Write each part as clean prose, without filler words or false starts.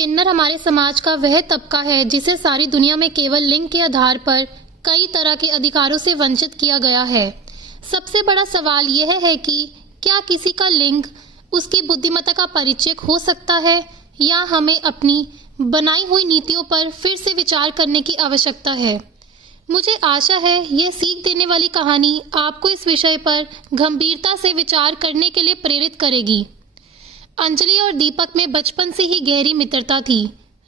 किन्नर हमारे समाज का वह तबका है जिसे सारी दुनिया में केवल लिंग के आधार पर कई तरह के अधिकारों से वंचित किया गया है। सबसे बड़ा सवाल यह है कि क्या किसी का लिंग उसकी बुद्धिमत्ता का परिचय हो सकता है या हमें अपनी बनाई हुई नीतियों पर फिर से विचार करने की आवश्यकता है। मुझे आशा है यह सीख देने वाली कहानी आपको इस विषय पर गंभीरता से विचार करने के लिए प्रेरित करेगी। अंजलि और दीपक में बचपन से ही गहरी मित्रता थी।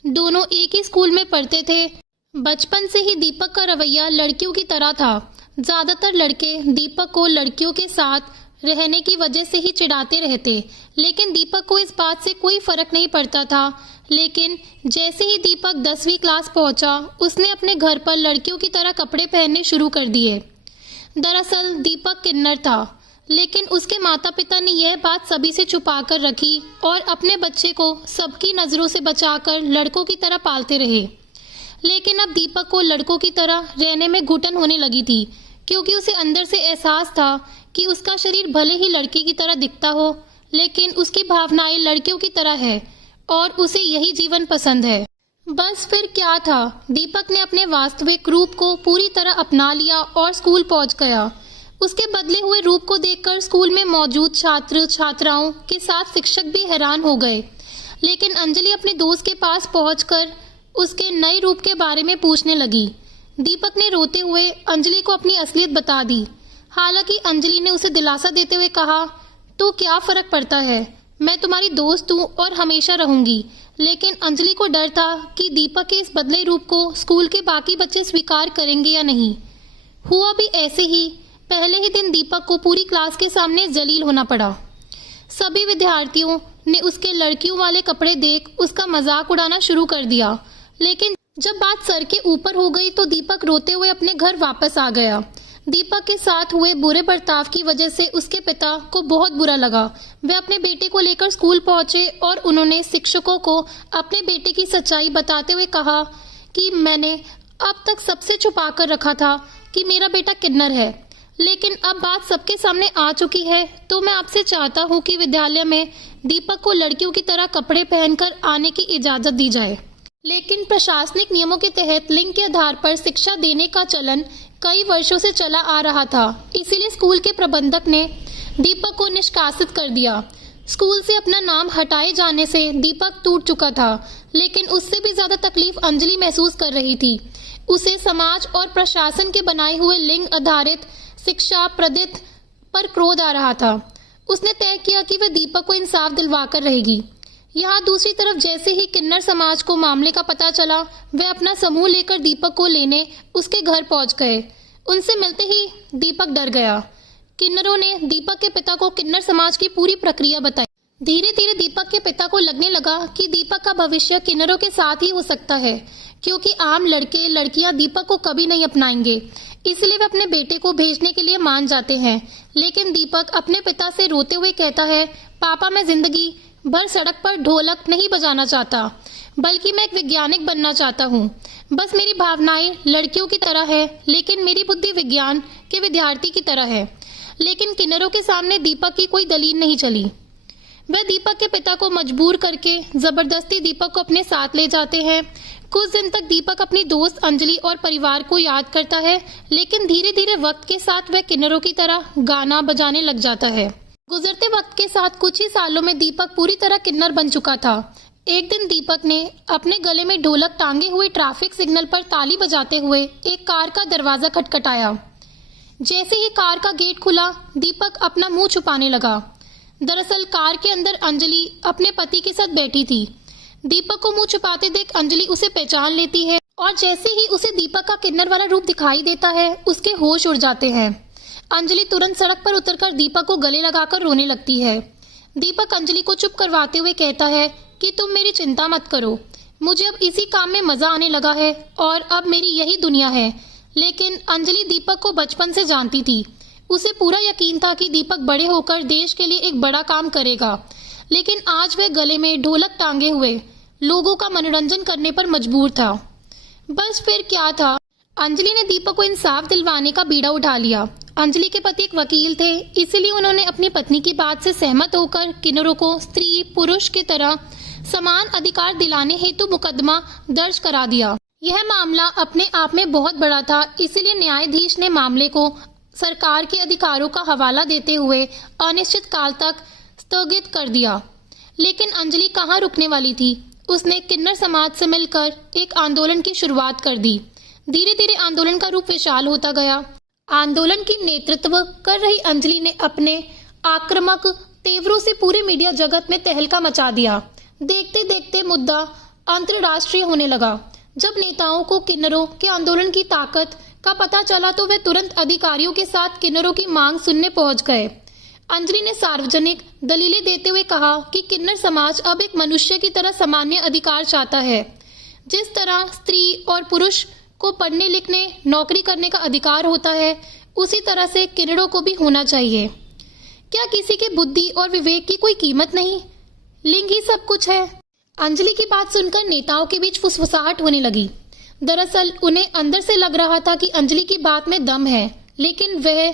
दोनों एक ही स्कूल में पढ़ते थे। बचपन से ही दीपक का रवैया लड़कियों की तरह था। ज्यादातर लड़के दीपक को लड़कियों के साथ रहने की वजह से ही चिढ़ाते रहते, लेकिन दीपक को इस बात से कोई फर्क नहीं पड़ता था। लेकिन जैसे ही दीपक 10वीं क्लास पहुंचा, उसने अपने घर पर लड़कियों की तरह कपड़े पहनने शुरू कर दिए। दरअसल दीपक किन्नर था, लेकिन उसके माता पिता ने यह बात सभी से छुपा कर रखी और अपने बच्चे को सबकी नज़रों से बचाकर लड़कों की तरह पालते रहे। लेकिन अब दीपक को लड़कों की तरह रहने में घुटन होने लगी थी, क्योंकि उसे अंदर से एहसास था कि उसका शरीर भले ही लड़की की तरह दिखता हो, लेकिन उसकी भावनाएं लड़कियों की तरह है और उसे यही जीवन पसंद है। बस फिर क्या था, दीपक ने अपने वास्तविक रूप को पूरी तरह अपना लिया और स्कूल पहुंच गया। उसके बदले हुए रूप को देखकर स्कूल में मौजूद छात्र छात्राओं के साथ शिक्षक भी हैरान हो गए। लेकिन अंजलि अपने दोस्त के पास पहुंचकर उसके नए रूप के बारे में पूछने लगी। दीपक ने रोते हुए अंजलि को अपनी असलियत बता दी। हालांकि अंजलि ने उसे दिलासा देते हुए कहा, तो क्या फर्क पड़ता है, मैं तुम्हारी दोस्त हूँ और हमेशा रहूंगी। लेकिन अंजलि को डर था कि दीपक के इस बदले रूप को स्कूल के बाकी बच्चे स्वीकार करेंगे या नहीं। हुआ भी ऐसे ही। पहले ही दिन दीपक को पूरी क्लास के सामने जलील होना पड़ा। सभी विद्यार्थियों ने उसके लड़कियों वाले कपड़े देख उसका मजाक उड़ाना शुरू कर दिया। लेकिन जब बात सर के ऊपर हो गई तो दीपक रोते हुए अपने घर वापस आ गया। दीपक के साथ हुए बुरे बर्ताव की वजह से उसके पिता को बहुत बुरा लगा। वे अपने बेटे को लेकर स्कूल पहुंचे और उन्होंने शिक्षकों को अपने बेटे की सच्चाई बताते हुए कहा कि मैंने अब तक सबसे छुपा कर रखा था कि मेरा बेटा किन्नर है, लेकिन अब बात सबके सामने आ चुकी है, तो मैं आपसे चाहता हूं कि विद्यालय में दीपक को लड़कियों की तरह कपड़े पहनकर आने की इजाजत दी जाए। लेकिन प्रशासनिक नियमों के तहत लिंग के आधार पर शिक्षा देने का चलन कई वर्षों से चला आ रहा था। इसीलिए स्कूल के प्रबंधक ने दीपक को निष्कासित कर दिया। स्कूल से अपना नाम हटाए जाने से दीपक टूट चुका था, लेकिन उससे भी ज्यादा तकलीफ अंजलि महसूस कर रही थी। उसे समाज और प्रशासन के बनाए हुए लिंग आधारित शिक्षा पद्धति पर क्रोध आ रहा था। उसने तय किया कि वह दीपक को इंसाफ दिलवाकर रहेगी। यहाँ दूसरी तरफ जैसे ही किन्नर समाज को मामले का पता चला, वे अपना समूह लेकर दीपक को लेने उसके घर पहुंच गए। उनसे मिलते ही दीपक डर गया। किन्नरों ने दीपक के पिता को किन्नर समाज की पूरी प्रक्रिया बताई। धीरे धीरे दीपक के पिता को लगने लगा कि दीपक का भविष्य किन्नरों के साथ ही हो सकता है, क्योंकि आम लड़के लड़कियां दीपक को कभी नहीं अपनाएंगे। इसलिए वे अपने बेटे को भेजने के लिए मान जाते हैं। लेकिन दीपक अपने पिता से रोते हुए कहता है, पापा, मैं जिंदगी भर सड़क पर ढोलक नहीं बजाना चाहता, बल्कि मैं एक वैज्ञानिक बनना चाहता हूँ। बस मेरी भावनाएं लड़कियों की तरह है, लेकिन मेरी बुद्धि विज्ञान के विद्यार्थी की तरह है। लेकिन किन्नरों के सामने दीपक की कोई दलील नहीं चली। वह दीपक के पिता को मजबूर करके जबरदस्ती दीपक को अपने साथ ले जाते हैं। कुछ दिन तक दीपक अपनी दोस्त अंजलि और परिवार को याद करता है, लेकिन धीरे धीरे वक्त के साथ वह किन्नरों की तरह गाना बजाने लग जाता है। गुजरते वक्त के साथ कुछ ही सालों में दीपक पूरी तरह किन्नर बन चुका था। एक दिन दीपक ने अपने गले में ढोलक टांगे हुए ट्रैफिक सिग्नल पर ताली बजाते हुए एक कार का दरवाजा खटखटाया। जैसे ही कार का गेट खुला, दीपक अपना मुंह छुपाने लगा। दरअसल कार के अंदर अंजलि अपने पति के साथ बैठी थी। दीपक को मुंह छुपाते देख अंजलि उसे पहचान लेती है और जैसे ही उसे दीपक का किन्नर वाला रूप दिखाई देता है, उसके होश उड़ जाते हैं। अंजलि तुरंत सड़क पर उतरकर दीपक को गले लगाकर रोने लगती है। दीपक अंजलि को चुप करवाते हुए कहता है कि तुम मेरी चिंता मत करो, मुझे अब इसी काम में मजा आने लगा है और अब मेरी यही दुनिया है। लेकिन अंजलि दीपक को बचपन से जानती थी। उसे पूरा यकीन था कि दीपक बड़े होकर देश के लिए एक बड़ा काम करेगा। लेकिन आज वह गले में ढोलक टांगे हुए लोगों का मनोरंजन करने पर मजबूर था। बस फिर क्या था, अंजलि ने दीपक को इंसाफ दिलवाने का बीड़ा उठा लिया। अंजलि के पति एक वकील थे, इसीलिए उन्होंने अपनी पत्नी की बात से सहमत होकर किन्नरों को स्त्री पुरुष की तरह समान अधिकार दिलाने हेतु मुकदमा दर्ज करा दिया। यह मामला अपने आप में बहुत बड़ा था, इसीलिए न्यायाधीश ने मामले को सरकार के अधिकारों का हवाला देते हुए अनिश्चित काल तक स्थगित कर दिया। लेकिन अंजलि कहाँ रुकने वाली थी। उसने किन्नर समाज से मिलकर एक आंदोलन की शुरुआत कर दी। धीरे धीरे आंदोलन का रूप विशाल होता गया। आंदोलन की नेतृत्व कर रही अंजलि ने अपने आक्रामक तेवरों से पूरे मीडिया जगत में तहलका मचा दिया। देखते देखते मुद्दा अंतर्राष्ट्रीय होने लगा। जब नेताओं को किन्नरों के आंदोलन की ताकत का पता चला तो वे तुरंत अधिकारियों के साथ किन्नरों की मांग सुनने पहुंच गए। अंजलि ने सार्वजनिक दलीलें देते हुए कहा कि किन्नर समाज अब एक मनुष्य की तरह सामान्य अधिकार चाहता है। जिस तरह स्त्री और पुरुष को पढ़ने लिखने नौकरी करने का अधिकार होता है, उसी तरह से किन्नरों को भी होना चाहिए। क्या किसी की बुद्धि और विवेक की कोई कीमत नहीं? लिंग ही सब कुछ है। अंजलि की बात सुनकर नेताओं के बीच फुसफुसाहट होने लगी। दरअसल उन्हें अंदर से लग रहा था कि अंजलि की बात में दम है, लेकिन वह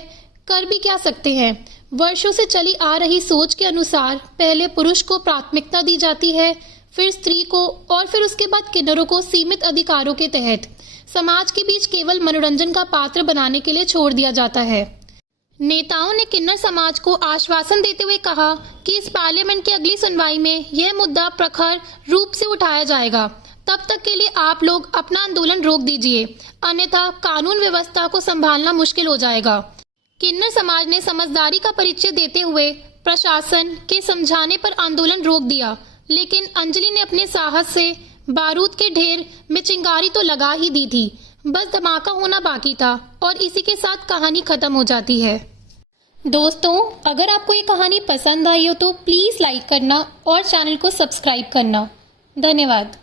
कर भी क्या सकते हैं। वर्षों से चली आ रही सोच के अनुसार पहले पुरुष को प्राथमिकता दी जाती है, फिर स्त्री को और फिर उसके बाद किन्नरों को सीमित अधिकारों के तहत समाज के बीच केवल मनोरंजन का पात्र बनाने के लिए छोड़ दिया जाता है। नेताओं ने किन्नर समाज को आश्वासन देते हुए कहा कि इस पार्लियामेंट की अगली सुनवाई में यह मुद्दा प्रखर रूप से उठाया जाएगा। तब तक के लिए आप लोग अपना आंदोलन रोक दीजिए, अन्यथा कानून व्यवस्था को संभालना मुश्किल हो जाएगा। किन्नर समाज ने समझदारी का परिचय देते हुए प्रशासन के समझाने पर आंदोलन रोक दिया, लेकिन अंजलि ने अपने साहस से बारूद के ढेर में चिंगारी तो लगा ही दी थी। बस धमाका होना बाकी था और इसी के साथ कहानी खत्म हो जाती है। दोस्तों, अगर आपको ये कहानी पसंद आई हो तो प्लीज लाइक करना और चैनल को सब्सक्राइब करना। धन्यवाद।